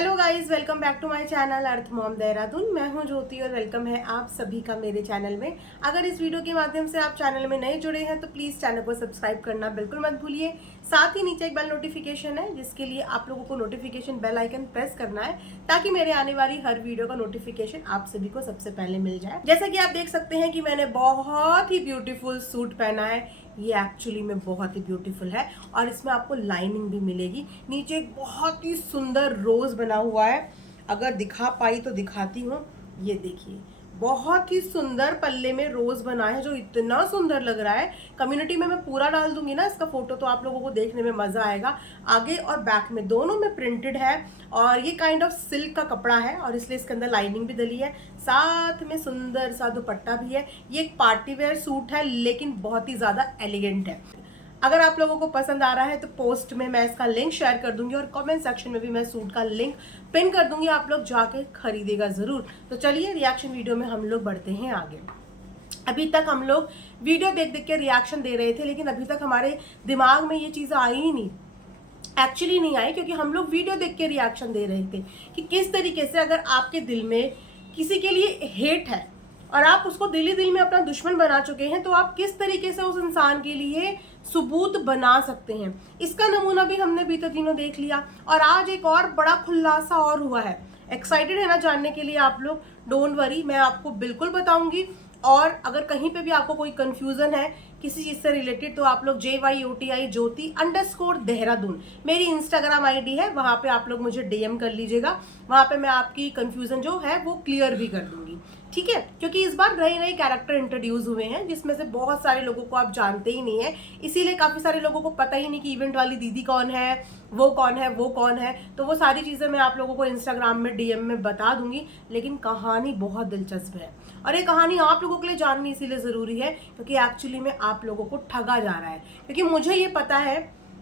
Hello guys, welcome back to my channel Arth mom Dehradun. मैं हूं ज्योति और वेलकम है आप सभी का मेरे चैनल में। अगर इस वीडियो के माध्यम से आप चैनल में नए जुड़े हैं तो प्लीज़ चैनल को सब्सक्राइब करना बिल्कुल मत भूलिए। साथ ही नीचे एक बेल नोटिफिकेशन है जिसके लिए आप लोगों को नोटिफिकेशन बेल आइकन प्रेस करना है ताकि मेरे आने वाली हर वीडियो का नोटिफिकेशन आप सभी को सबसे पहले मिल जाए। जैसा कि आप देख सकते हैं कि मैंने बहुत ही ब्यूटीफुल सूट पहना है। ये एक्चुअली में बहुत ही ब्यूटीफुल है और इसमें आपको लाइनिंग भी मिलेगी। नीचे एक बहुत ही सुंदर रोज बना हुआ है, अगर दिखा पाई तो दिखाती हूँ। ये देखिए, बहुत ही सुंदर पल्ले में रोज बना है जो इतना सुंदर लग रहा है। कम्युनिटी में मैं पूरा डाल दूंगी ना इसका फोटो, तो आप लोगों को देखने में मजा आएगा। आगे और बैक में दोनों में प्रिंटेड है और ये काइंड ऑफ सिल्क का कपड़ा है और इसलिए इसके अंदर लाइनिंग भी डली है। साथ में सुंदर सा दुपट्टा भी है। ये एक पार्टी वेयर सूट है लेकिन बहुत ही ज्यादा एलिगेंट है। अगर आप लोगों को पसंद आ रहा है तो पोस्ट में मैं इसका लिंक शेयर कर दूंगी और कमेंट सेक्शन में भी मैं सूट का लिंक पिन कर दूंगी, आप लोग जाके खरीदेगा जरूर। तो चलिए रिएक्शन वीडियो में हम लोग बढ़ते हैं आगे। अभी तक हम लोग वीडियो देख देख के रिएक्शन दे रहे थे लेकिन अभी तक हमारे दिमाग में ये चीज़ आई ही नहीं, एक्चुअली नहीं आई, क्योंकि हम लोग वीडियो देख के रिएक्शन दे रहे थे कि किस तरीके से अगर आपके दिल में किसी के लिए हेट है और आप उसको दिल ही दिल में अपना दुश्मन बना चुके हैं तो आप किस तरीके से उस इंसान के लिए सबूत बना सकते हैं। इसका नमूना भी हमने बीते दिनों देख लिया और आज एक और बड़ा खुलासा और हुआ है। एक्साइटेड है ना जानने के लिए आप लोग? डोंट वरी, मैं आपको बिल्कुल बताऊंगी। और अगर कहीं पे भी आपको कोई कंफ्यूजन है किसी चीज से रिलेटेड तो आप लोग JYOTI ज्योति_ देहरादून मेरी इंस्टाग्राम आईडी है, वहां पे आप लोग मुझे DM कर लीजिएगा। वहां पे मैं आपकी कंफ्यूजन जो है वो क्लियर भी कर दूंगी, ठीक है? क्योंकि इस बार नए नए कैरेक्टर इंट्रोड्यूस हुए हैं जिसमें से बहुत सारे लोगों को आप जानते ही नहीं है, इसीलिए काफी सारे लोगों को पता ही नहीं कि इवेंट वाली दीदी कौन है, वो कौन है, वो कौन है। तो वो सारी चीजें मैं आप लोगों को इंस्टाग्राम में DM में बता दूंगी। लेकिन कहानी बहुत दिलचस्प है और ये कहानी आप लोगों के लिए जाननी इसीलिए जरूरी है क्योंकि एक्चुअली में आप लोगों को ठगा जा रहा है। क्योंकि मुझे ये पता है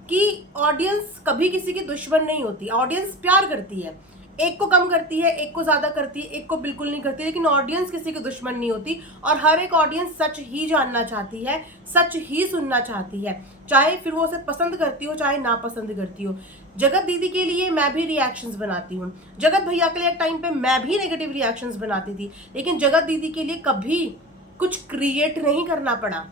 कि ऑडियंस कभी किसी की दुश्मन नहीं होती, ऑडियंस प्यार करती है, एक को कम करती है, एक को ज्यादा करती है, एक को बिल्कुल नहीं करती, लेकिन ऑडियंस किसी की दुश्मन नहीं होती और हर एक ऑडियंस सच ही जानना चाहती है, सच ही सुनना चाहती है, चाहे फिर वो उसे पसंद करती हो चाहे ना पसंद करती हो। जगत दीदी के लिए मैं भी रिएक्शंस बनाती हूँ, जगत भैया के लिए एक टाइम पे मैं भी नेगेटिव रिएक्शंस बनाती थी, लेकिन जगत दीदी के लिए कभी कुछ क्रिएट नहीं करना पड़ा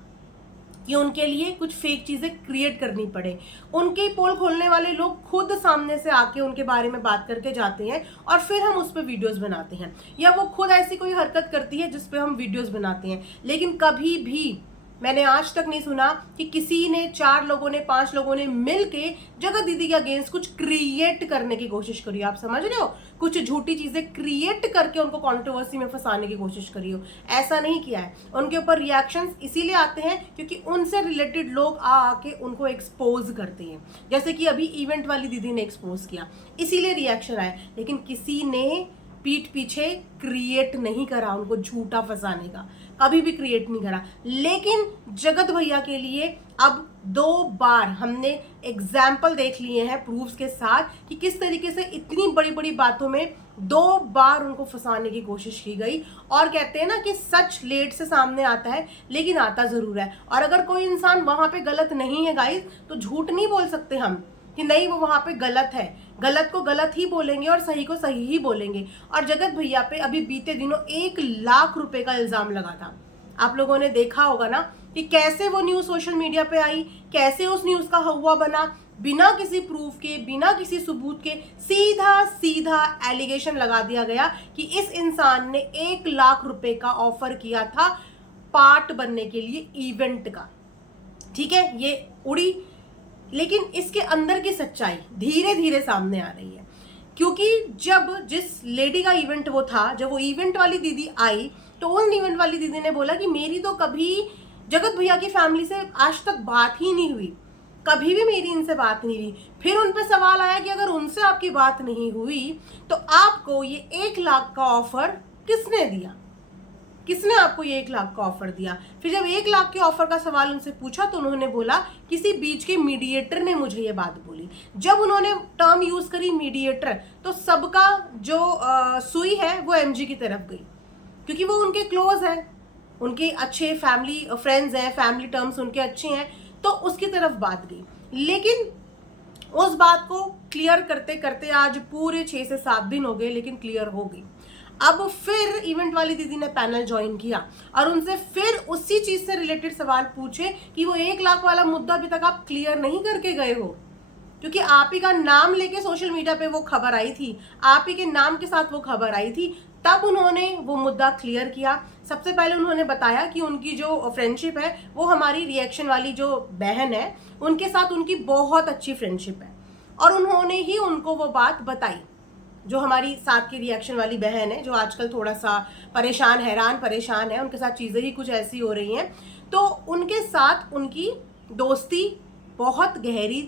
कि उनके लिए कुछ फेक चीजें क्रिएट करनी पड़े। उनके पोल खोलने वाले लोग खुद सामने से आके उनके बारे में बात करके जाते हैं और फिर हम उस पर वीडियोस बनाते हैं, या वो खुद ऐसी कोई हरकत करती है जिस पे हम वीडियोस बनाते हैं। लेकिन कभी भी मैंने आज तक नहीं सुना कि किसी ने, 4 लोगों ने, 5 लोगों ने मिलके जगत दीदी के अगेंस्ट कुछ क्रिएट करने की कोशिश करी। आप समझ रहे हो? कुछ झूठी चीजें क्रिएट करके उनको कंट्रोवर्सी में फंसाने की कोशिश करी हो, ऐसा नहीं किया है। उनके ऊपर रिएक्शंस इसीलिए आते हैं क्योंकि उनसे रिलेटेड लोग आके उनको एक्सपोज करते हैं, जैसे कि अभी इवेंट वाली दीदी ने एक्सपोज किया, इसीलिए रिएक्शन आए। लेकिन किसी ने पीठ पीछे क्रिएट नहीं करा उनको झूठा फंसाने का, कभी भी क्रिएट नहीं करा। लेकिन जगत भैया के लिए अब 2 बार हमने एग्जाम्पल देख लिए हैं प्रूफ्स के साथ कि किस तरीके से इतनी बड़ी बड़ी बातों में 2 बार उनको फंसाने की कोशिश की गई। और कहते हैं ना कि सच लेट से सामने आता है लेकिन आता जरूर है। और अगर कोई इंसान वहां पे गलत नहीं है गाइस तो झूठ नहीं बोल सकते हम कि नहीं वो वहां पे गलत है। गलत को गलत ही बोलेंगे और सही को सही ही बोलेंगे। और जगत भैया पे अभी बीते दिनों 1 लाख रुपए का इल्जाम लगा था। आप लोगों ने देखा होगा ना कि कैसे वो न्यूज सोशल मीडिया पे आई, कैसे उस न्यूज का हवा बना, बिना किसी प्रूफ के, बिना किसी सबूत के सीधा सीधा एलिगेशन लगा दिया गया कि इस इंसान ने 1 लाख रुपए का ऑफर किया था पार्ट बनने के लिए इवेंट का। ठीक है, ये उड़ी, लेकिन इसके अंदर की सच्चाई धीरे धीरे सामने आ रही है। क्योंकि जब जिस लेडी का इवेंट वो था, जब वो इवेंट वाली दीदी आई तो उन इवेंट वाली दीदी ने बोला कि मेरी तो कभी जगत भैया की फैमिली से आज तक बात ही नहीं हुई, कभी भी मेरी इनसे बात नहीं हुई। फिर उन पे सवाल आया कि अगर उनसे आपकी बात नहीं हुई तो आपको ये 1 लाख का ऑफर किसने दिया, किसने आपको ये 1 लाख का ऑफर दिया? फिर जब 1 लाख के ऑफर का सवाल उनसे पूछा तो उन्होंने बोला किसी बीच के मीडिएटर ने मुझे ये बात बोली। जब उन्होंने टर्म यूज करी मीडिएटर तो सबका जो सुई है वो MG की तरफ गई क्योंकि वो उनके क्लोज है, उनके अच्छे फैमिली फ्रेंड्स हैं, फैमिली टर्म्स उनके अच्छे हैं, तो उसकी तरफ बात गई। लेकिन उस बात को क्लियर करते करते आज पूरे 6 से 7 दिन हो गए, लेकिन क्लियर हो गई। अब फिर इवेंट वाली दीदी ने पैनल ज्वाइन किया और उनसे फिर उसी चीज से रिलेटेड सवाल पूछे कि वो 1 लाख वाला मुद्दा अभी तक आप क्लियर नहीं करके गए हो, क्योंकि आप ही का नाम लेके सोशल मीडिया पे वो खबर आई थी, आप ही के नाम के साथ वो खबर आई थी। तब उन्होंने वो मुद्दा क्लियर किया। सबसे पहले उन्होंने बताया कि उनकी जो फ्रेंडशिप है वो हमारी रिएक्शन वाली जो बहन है उनके साथ उनकी बहुत अच्छी फ्रेंडशिप है, और उन्होंने ही उनको वो बात बताई। जो हमारी साथ की रिएक्शन वाली बहन है जो आजकल थोड़ा सा परेशान है, उनके साथ चीज़ें ही कुछ ऐसी हो रही हैं, तो उनके साथ उनकी दोस्ती बहुत गहरी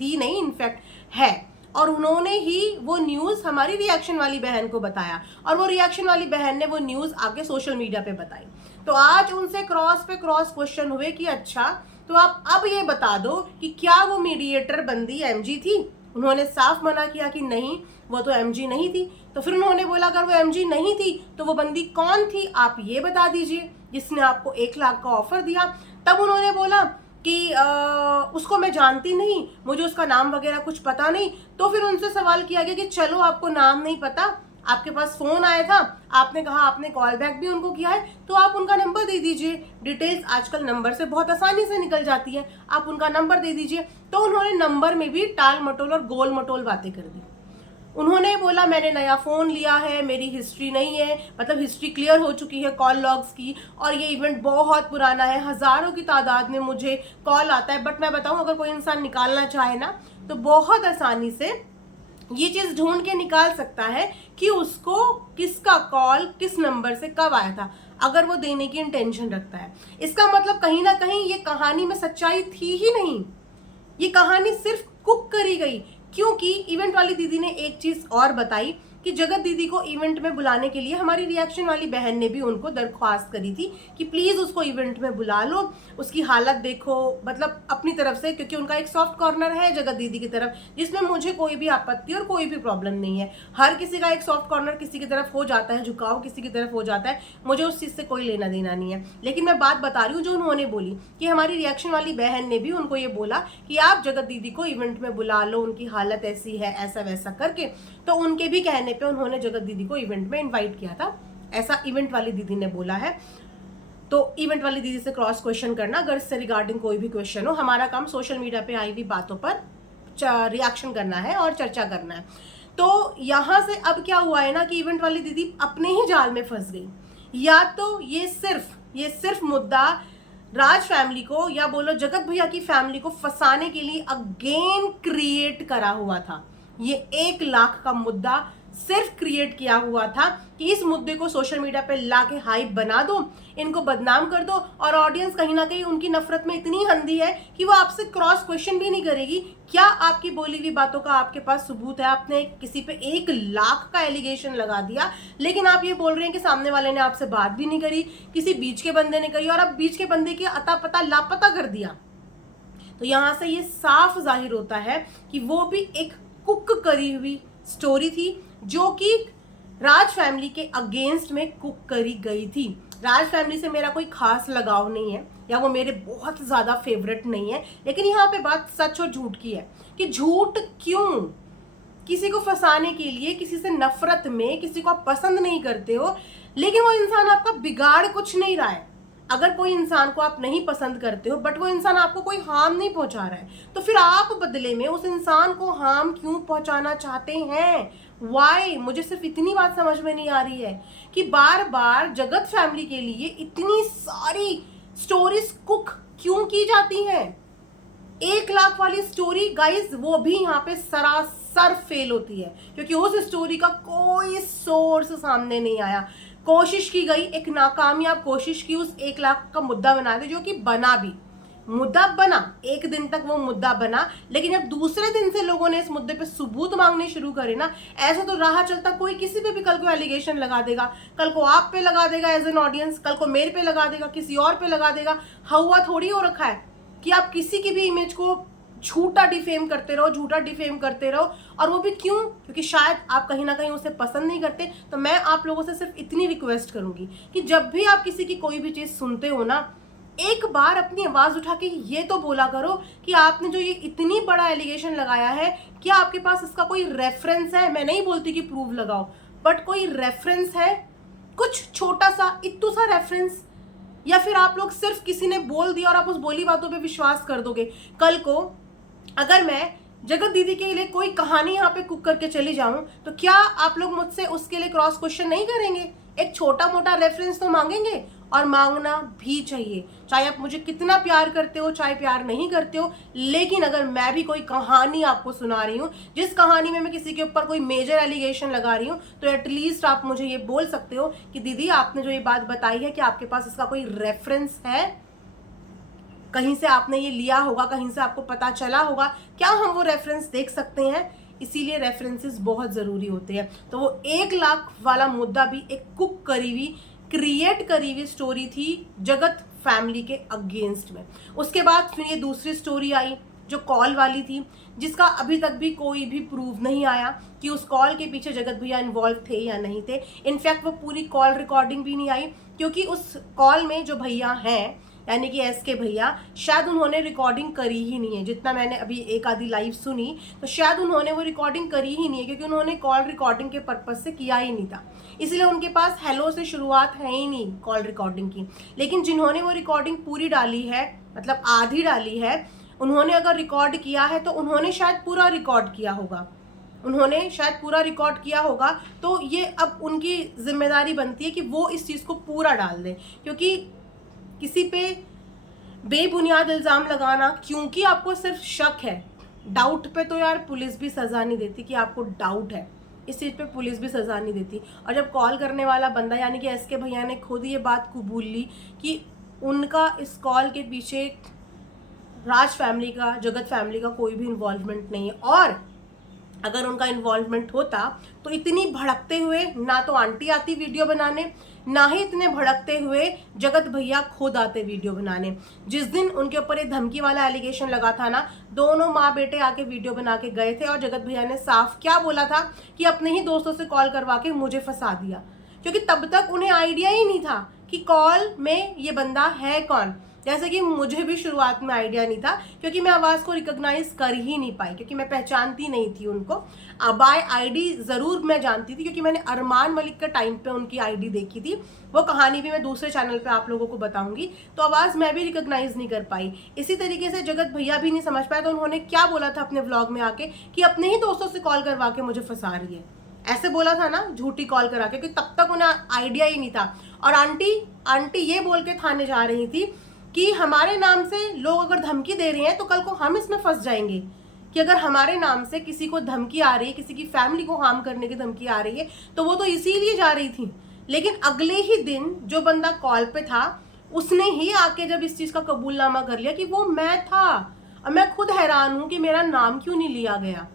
थी नहीं, इनफैक्ट है। और उन्होंने ही वो न्यूज़ हमारी रिएक्शन वाली बहन को बताया, और वो रिएक्शन वाली बहन ने वो न्यूज़ आगे सोशल मीडिया पे बताई। तो आज उनसे क्रॉस पे क्रॉस क्वेश्चन हुए कि अच्छा तो आप अब ये बता दो कि क्या वो मीडिएटर बंदी एमजी थी। उन्होंने साफ मना किया कि नहीं, वो तो एमजी नहीं थी। तो फिर उन्होंने बोला अगर वो एमजी नहीं थी तो वो बंदी कौन थी, आप ये बता दीजिए जिसने आपको 1 लाख का ऑफर दिया। तब उन्होंने बोला कि उसको मैं जानती नहीं, मुझे उसका नाम वगैरह कुछ पता नहीं। तो फिर उनसे सवाल किया गया कि चलो आपको नाम नहीं पता, आपके पास फोन आया था, आपने कहा आपने कॉल बैक भी उनको किया है, तो आप उनका नंबर दे दीजिए। डिटेल्स आजकल नंबर से बहुत आसानी से निकल जाती है, आप उनका नंबर दे दीजिए। तो उन्होंने नंबर में भी टाल मटोल और गोल मटोल बातें कर दी। उन्होंने बोला मैंने नया फ़ोन लिया है, मेरी हिस्ट्री नहीं है, मतलब हिस्ट्री क्लियर हो चुकी है कॉल लॉग्स की, और ये इवेंट बहुत पुराना है, हज़ारों की तादाद में मुझे कॉल आता है। बट मैं बताऊं अगर कोई इंसान निकालना चाहे ना तो बहुत आसानी से ये चीज़ ढूंढ के निकाल सकता है कि उसको किसका कॉल किस नंबर से कब आया था, अगर वो देने की इंटेंशन रखता है। इसका मतलब कहीं ना कहीं ये कहानी में सच्चाई थी ही नहीं, ये कहानी सिर्फ कुक करी गई। क्योंकि इवेंट वाली दीदी ने एक चीज और बताई कि जगत दीदी को इवेंट में बुलाने के लिए हमारी रिएक्शन वाली बहन ने भी उनको दरख्वास्त करी थी कि प्लीज उसको इवेंट में बुला लो, उसकी हालत देखो, मतलब अपनी तरफ से, क्योंकि उनका एक सॉफ्ट कॉर्नर है जगत दीदी की तरफ जिसमें मुझे कोई भी आपत्ति और कोई भी प्रॉब्लम नहीं है। हर किसी का एक सॉफ्ट कॉर्नर किसी की तरफ हो जाता है, झुकाव किसी की तरफ हो जाता है, मुझे उस चीज से कोई लेना देना नहीं है। लेकिन मैं बात बता रही हूँ जो उन्होंने बोली कि हमारी रिएक्शन वाली बहन ने भी उनको ये बोला कि आप जगत दीदी को इवेंट में बुला लो, उनकी हालत ऐसी है, ऐसा वैसा करके। तो उनके भी कहने पे उन्होंने जगत दीदी को इवेंट में इनवाइट किया था, ऐसा इवेंट वाली दीदी ने बोला है। तो इवेंट वाली दीदी से क्रॉस क्वेश्चन करना, अगर इससे रिगार्डिंग कोई भी क्वेश्चन हो, हमारा काम सोशल मीडिया पे आई हुई बातों पर रिएक्शन करना है और चर्चा करना है। तो यहाँ से अब क्या हुआ है ना कि इवेंट वाली दीदी अपने ही जाल में फंस गई। या तो ये सिर्फ मुद्दा राज फैमिली को या बोलो जगत भैया की फैमिली को फंसाने के लिए अगेन क्रिएट करा हुआ था। ये 1 लाख का मुद्दा सिर्फ क्रिएट किया हुआ था कि इस मुद्दे को सोशल मीडिया पे लाके हाइप बना दो, इनको बदनाम कर दो, और ऑडियंस कहीं ना कहीं उनकी नफरत में इतनी अंधी है कि वो आपसे क्रॉस क्वेश्चन भी नहीं करेगी। क्या आपकी बोली हुई बातों का आपके पास सबूत है? आपने किसी पे 1 लाख का एलिगेशन लगा दिया, लेकिन आप ये बोल रहे हैं कि सामने वाले ने आपसे बात भी नहीं करी, किसी बीच के बंदे ने करी, और अब बीच के बंदे की अता पता लापता कर दिया। तो यहाँ से ये साफ जाहिर होता है कि वो भी एक कुक करी हुई स्टोरी थी, जो कि राज फैमिली के अगेंस्ट में कुक करी गई थी। राज फैमिली से मेरा कोई खास लगाव नहीं है, या वो मेरे बहुत ज़्यादा फेवरेट नहीं है, लेकिन यहाँ पे बात सच और झूठ की है कि झूठ क्यों, किसी को फंसाने के लिए, किसी से नफरत में, किसी को आप पसंद नहीं करते हो, लेकिन वो इंसान आपका बिगाड़ कुछ नहीं रहा है। अगर कोई इंसान को आप नहीं पसंद करते हो बट वो इंसान आपको कोई हार्म नहीं पहुंचा रहा है, तो फिर आप बदले में उस इंसान को हार्म क्यों पहुंचाना चाहते हैं? वाई? मुझे सिर्फ इतनी बात समझ में नहीं आ रही है कि बार बार जगत फैमिली के लिए इतनी सारी स्टोरीज कुक क्यों की जाती हैं। 1 लाख वाली स्टोरी गाइस वो भी यहाँ पे सरासर फेल होती है, क्योंकि उस स्टोरी का कोई सोर्स सामने नहीं आया। कोशिश की गई, एक नाकामयाब कोशिश की उस 1 लाख का मुद्दा बनाते, जो कि बना भी, मुद्दा बना, 1 दिन तक वो मुद्दा बना, लेकिन जब दूसरे दिन से लोगों ने इस मुद्दे पे सबूत मांगने शुरू करे ना, ऐसा तो राह चलता कोई किसी पे भी कल को एलिगेशन लगा देगा, कल को आप पे लगा देगा एज एन ऑडियंस, कल को मेरे पे लगा देगा, किसी और पे लगा देगा। हुआ थोड़ी हो रखा है कि आप किसी की भी इमेज को झूठा डिफेम करते रहो, और वो भी क्यों? क्योंकि शायद आप कहीं ना कहीं उसे पसंद नहीं करते। तो मैं आप लोगों से सिर्फ इतनी रिक्वेस्ट करूंगी कि जब भी आप किसी की कोई भी चीज़ सुनते हो ना, एक बार अपनी आवाज उठा के ये तो बोला करो कि आपने जो ये इतनी बड़ा एलिगेशन लगाया है, क्या आपके पास इसका कोई रेफरेंस है? मैं नहीं बोलती कि प्रूफ लगाओ, बट कोई रेफरेंस है, कुछ छोटा सा इत्तू सा रेफरेंस? या फिर आप लोग सिर्फ किसी ने बोल दिया और आप उस बोली बातों पे विश्वास कर दोगे? कल को अगर मैं जगत दीदी के लिए कोई कहानी यहाँ पे कुक करके चली जाऊं, तो क्या आप लोग मुझसे उसके लिए क्रॉस क्वेश्चन नहीं करेंगे? एक छोटा मोटा रेफरेंस तो मांगेंगे, और मांगना भी चाहिए। चाहे आप मुझे कितना प्यार करते हो, चाहे प्यार नहीं करते हो, लेकिन अगर मैं भी कोई कहानी आपको सुना रही हूँ, जिस कहानी में मैं किसी के ऊपर कोई मेजर एलिगेशन लगा रही हूँ, तो एटलीस्ट आप मुझे ये बोल सकते हो कि दीदी आपने जो ये बात बताई है, कि आपके पास इसका कोई रेफरेंस है, कहीं से आपने ये लिया होगा, कहीं से आपको पता चला होगा, क्या हम वो रेफरेंस देख सकते हैं? इसीलिए रेफरेंसेस बहुत ज़रूरी होते हैं। तो वो 1 लाख वाला मुद्दा भी एक कुक करी हुई, क्रिएट करी हुई स्टोरी थी जगत फैमिली के अगेंस्ट में। उसके बाद फिर ये दूसरी स्टोरी आई जो कॉल वाली थी, जिसका अभी तक भी कोई भी प्रूव नहीं आया कि उस कॉल के पीछे जगत भैया इन्वॉल्व थे या नहीं थे। इनफैक्ट वो पूरी कॉल रिकॉर्डिंग भी नहीं आई, क्योंकि उस कॉल में जो भैया हैं, यानी कि SK भैया, शायद उन्होंने रिकॉर्डिंग करी ही नहीं है। जितना मैंने अभी एक आधी लाइव सुनी, तो शायद उन्होंने वो रिकॉर्डिंग करी ही नहीं है, क्योंकि उन्होंने कॉल रिकॉर्डिंग के पर्पज से किया ही नहीं था। इसलिए उनके पास हेलो से शुरुआत है ही नहीं कॉल रिकॉर्डिंग की। लेकिन जिन्होंने वो रिकॉर्डिंग पूरी डाली है, मतलब आधी डाली है, उन्होंने अगर रिकॉर्ड किया है तो उन्होंने शायद पूरा रिकॉर्ड किया होगा, तो ये अब उनकी जिम्मेदारी बनती है कि वो इस चीज़ को पूरा डाल दें। क्योंकि किसी पे बेबुनियाद इल्ज़ाम लगाना, क्योंकि आपको सिर्फ शक है, डाउट पे तो यार पुलिस भी सज़ा नहीं देती कि आपको डाउट है, इस चीज़ पे पुलिस भी सज़ा नहीं देती। और जब कॉल करने वाला बंदा यानी कि SK भैया ने खुद ये बात कबूल ली कि उनका इस कॉल के पीछे राज फैमिली का, जगत फैमिली का कोई भी इन्वॉल्वमेंट नहीं है, और अगर उनका इन्वॉल्वमेंट होता तो इतनी भड़कते हुए ना तो आंटी आती वीडियो बनाने, ना ही इतने भड़कते हुए जगत भैया खुद आते वीडियो बनाने। जिस दिन उनके ऊपर ये धमकी वाला एलिगेशन लगा था ना, दोनों माँ बेटे आके वीडियो बना के गए थे, और जगत भैया ने साफ क्या बोला था कि अपने ही दोस्तों से कॉल करवा के मुझे फंसा दिया, क्योंकि तब तक उन्हें आइडिया ही नहीं था कि कॉल में ये बंदा है कौन। जैसे कि मुझे भी शुरुआत में आइडिया नहीं था, क्योंकि मैं आवाज़ को रिकॉग्नाइज कर ही नहीं पाई, क्योंकि मैं पहचानती नहीं थी उनको। बाय आईडी ज़रूर मैं जानती थी, क्योंकि मैंने अरमान मलिक के टाइम पे उनकी आईडी देखी थी। वो कहानी भी मैं दूसरे चैनल पे आप लोगों को बताऊंगी। तो आवाज़ मैं भी रिकॉग्नाइज नहीं कर पाई। इसी तरीके से जगत भैया भी नहीं समझ पाए, तो उन्होंने क्या बोला था अपने व्लॉग में आके कि अपने ही दोस्तों से कॉल करवा के मुझे फंसा रही है, ऐसे बोला था ना, झूठी कॉल करा के, क्योंकि तब तक उन्हें आइडिया ही नहीं था। और आंटी ये बोल के थाने जा रही थी कि हमारे नाम से लोग अगर धमकी दे रहे हैं तो कल को हम इसमें फंस जाएंगे, कि अगर हमारे नाम से किसी को धमकी आ रही है, किसी की फैमिली को हार्म करने की धमकी आ रही है, तो वो तो इसीलिए जा रही थी। लेकिन अगले ही दिन जो बंदा कॉल पे था, उसने ही आके जब इस चीज़ का कबूलनामा कर लिया कि वो मैं था, और मैं खुद हैरान हूँ कि मेरा नाम क्यों नहीं लिया गया।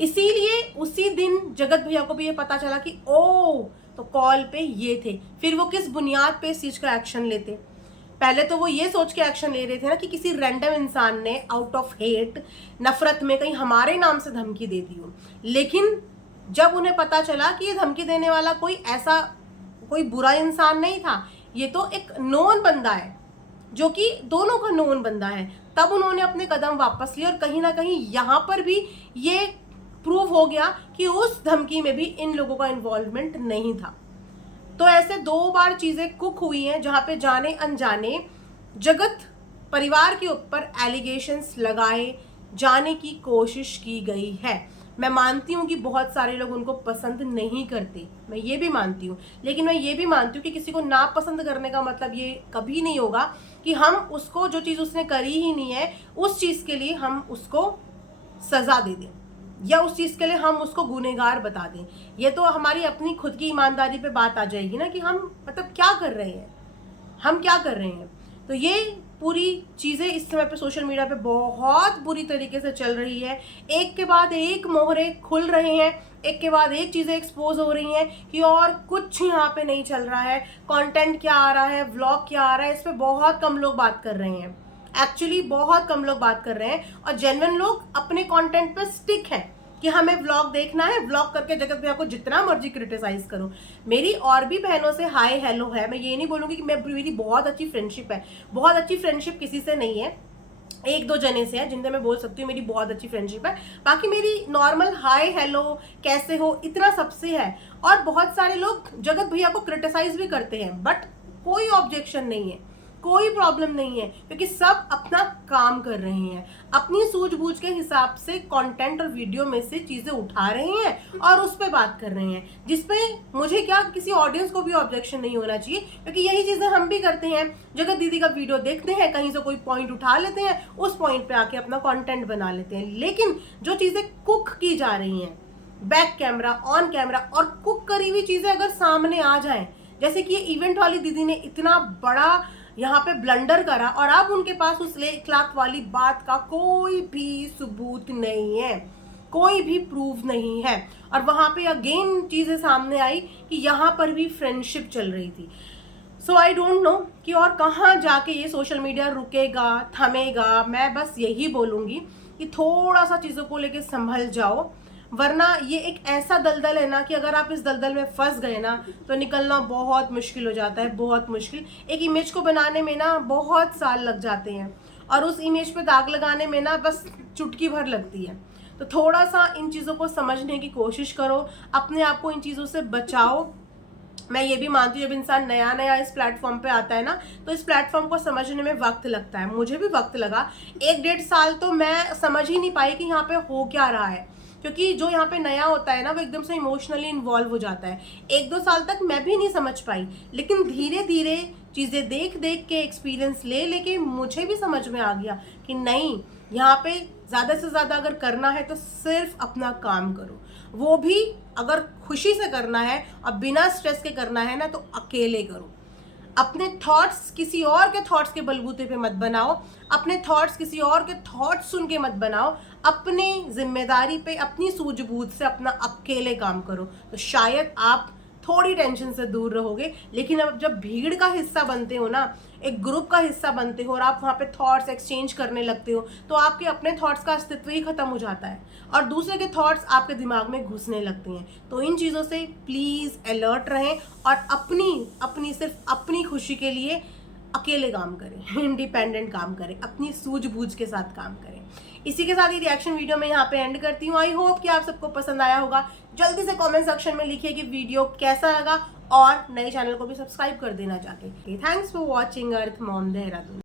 इसीलिए उसी दिन जगत भैया को भी ये पता चला कि ओ, तो कॉल पे ये थे। फिर वो किस बुनियाद पे इस चीज़ का एक्शन लेते? पहले तो वो ये सोच के एक्शन ले रहे थे ना कि किसी रैंडम इंसान ने आउट ऑफ हेट, नफरत में कहीं हमारे नाम से धमकी दे दी हो। लेकिन जब उन्हें पता चला कि ये धमकी देने वाला कोई बुरा इंसान नहीं था, ये तो एक नोन बंदा है, जो कि दोनों का नोन बंदा है, तब उन्होंने अपने कदम वापस लिए। और कहीं ना कहीं यहाँ पर भी ये प्रूव हो गया कि उस धमकी में भी इन लोगों का इन्वॉल्वमेंट नहीं था। तो ऐसे 2 बार चीज़ें कुक हुई हैं, जहाँ पे जाने अनजाने जगत परिवार के ऊपर एलिगेशंस लगाए जाने की कोशिश की गई है। मैं मानती हूँ कि बहुत सारे लोग उनको पसंद नहीं करते, मैं ये भी मानती हूँ, लेकिन मैं ये भी मानती हूँ कि किसी को नापसंद करने का मतलब ये कभी नहीं होगा कि हम उसको, जो चीज़ उसने करी ही नहीं है, उस चीज़ के लिए हम उसको सज़ा दे दें, या उस चीज़ के लिए हम उसको गुनहगार बता दें। ये तो हमारी अपनी खुद की ईमानदारी पे बात आ जाएगी ना, कि हम मतलब क्या कर रहे हैं, तो ये पूरी चीज़ें इस समय पे सोशल मीडिया पे बहुत बुरी तरीके से चल रही है। एक के बाद एक मोहरे खुल रहे हैं, एक के बाद एक चीज़ें एक्सपोज हो रही हैं कि और कुछ यहाँ पे नहीं चल रहा है। कंटेंट क्या आ रहा है, व्लॉग क्या आ रहा है, इस पर बहुत कम लोग बात कर रहे हैं। एक्चुअली बहुत कम लोग बात कर रहे हैं, और जेन्युइन लोग अपने कंटेंट पे स्टिक हैं कि हमें व्लॉग देखना है, व्लॉग करके जगत भैया को जितना मर्जी क्रिटिसाइज करो। मेरी और भी बहनों से हाय हेलो है, मैं ये नहीं बोलूंगी कि मेरी बहुत अच्छी फ्रेंडशिप है, बहुत अच्छी फ्रेंडशिप किसी से नहीं है, एक दो जने से है जिनसे मैं बोल सकती हूँ मेरी बहुत अच्छी फ्रेंडशिप है। बाकी मेरी नॉर्मल हाय हेलो कैसे हो इतना सबसे है। और बहुत सारे लोग जगत भैया को क्रिटिसाइज भी करते हैं, बट कोई ऑब्जेक्शन नहीं है, कोई प्रॉब्लम नहीं है, क्योंकि सब अपना काम कर रहे हैं, अपनी सूझबूझ के हिसाब से कंटेंट और वीडियो में से चीजें उठा रहे हैं और उस पर बात कर रहे हैं, जिसपे मुझे क्या किसी ऑडियंस को भी ऑब्जेक्शन नहीं होना चाहिए, क्योंकि यही चीजें हम भी करते हैं। जगत दीदी का वीडियो देखते हैं, कहीं से कोई पॉइंट उठा लेते हैं, उस पॉइंट पे आके अपना कॉन्टेंट बना लेते हैं। लेकिन जो चीजें कुक की जा रही हैं बैक कैमरा ऑन कैमरा, और कुक करी हुई चीजें अगर सामने आ जाएं, जैसे कि ये इवेंट वाली दीदी ने इतना बड़ा यहाँ पे ब्लंडर करा और अब उनके पास उस 1 लाख वाली बात का कोई भी सबूत नहीं है, कोई भी प्रूफ नहीं है, और वहां पे अगेन चीजें सामने आई कि यहाँ पर भी फ्रेंडशिप चल रही थी। सो आई डोंट नो कि और कहाँ जाके ये सोशल मीडिया रुकेगा, थमेगा। मैं बस यही बोलूंगी कि थोड़ा सा चीजों को लेके संभल जाओ, वरना ये एक ऐसा दलदल है ना कि अगर आप इस दलदल में फंस गए ना तो निकलना बहुत मुश्किल हो जाता है, बहुत मुश्किल। एक इमेज को बनाने में ना बहुत साल लग जाते हैं और उस इमेज पे दाग लगाने में ना बस चुटकी भर लगती है। तो थोड़ा सा इन चीज़ों को समझने की कोशिश करो, अपने आप को इन चीज़ों से बचाओ। मैं ये भी मानती हूँ जब इंसान नया नया इस प्लेटफॉर्म पे आता है ना तो इस प्लेटफॉर्म को समझने में वक्त लगता है, मुझे भी वक्त लगा। 1-1.5 साल तो मैं समझ ही नहीं पाई कि यहाँ पे हो क्या रहा है, क्योंकि जो यहाँ पे नया होता है ना वो एकदम से इमोशनली इन्वॉल्व हो जाता है। 1-2 साल तक मैं भी नहीं समझ पाई, लेकिन धीरे धीरे चीज़ें देख देख के एक्सपीरियंस ले लेके मुझे भी समझ में आ गया कि नहीं, यहाँ पे ज़्यादा से ज़्यादा अगर करना है तो सिर्फ अपना काम करो, वो भी अगर खुशी से करना है और बिना स्ट्रेस के करना है ना तो अकेले करो। अपने थॉट्स किसी और के थॉट्स के बलबूते पे मत बनाओ, अपने थॉट्स किसी और के थॉट्स सुन के मत बनाओ, अपने जिम्मेदारी पे अपनी सूझबूझ से अपना अकेले काम करो, तो शायद आप थोड़ी टेंशन से दूर रहोगे। लेकिन अब जब भीड़ का हिस्सा बनते हो ना, एक ग्रुप का हिस्सा बनते हो और आप वहाँ पे थॉट्स एक्सचेंज करने लगते हो तो आपके अपने थॉट्स का अस्तित्व ही खत्म हो जाता है और दूसरे के थॉट्स आपके दिमाग में घुसने लगते हैं। तो इन चीज़ों से प्लीज़ अलर्ट रहें और अपनी सिर्फ अपनी खुशी के लिए अकेले काम करें, इंडिपेंडेंट काम करें, अपनी सूझबूझ के साथ काम करें। इसी के साथ ये रिएक्शन वीडियो मैं यहाँ पे एंड करती हूँ। आई होप कि आप सबको पसंद आया होगा। जल्दी से कमेंट सेक्शन में लिखिए कि वीडियो कैसा लगा और नए चैनल को भी सब्सक्राइब कर देना जाके। Thanks for watching earth mom Dehradun.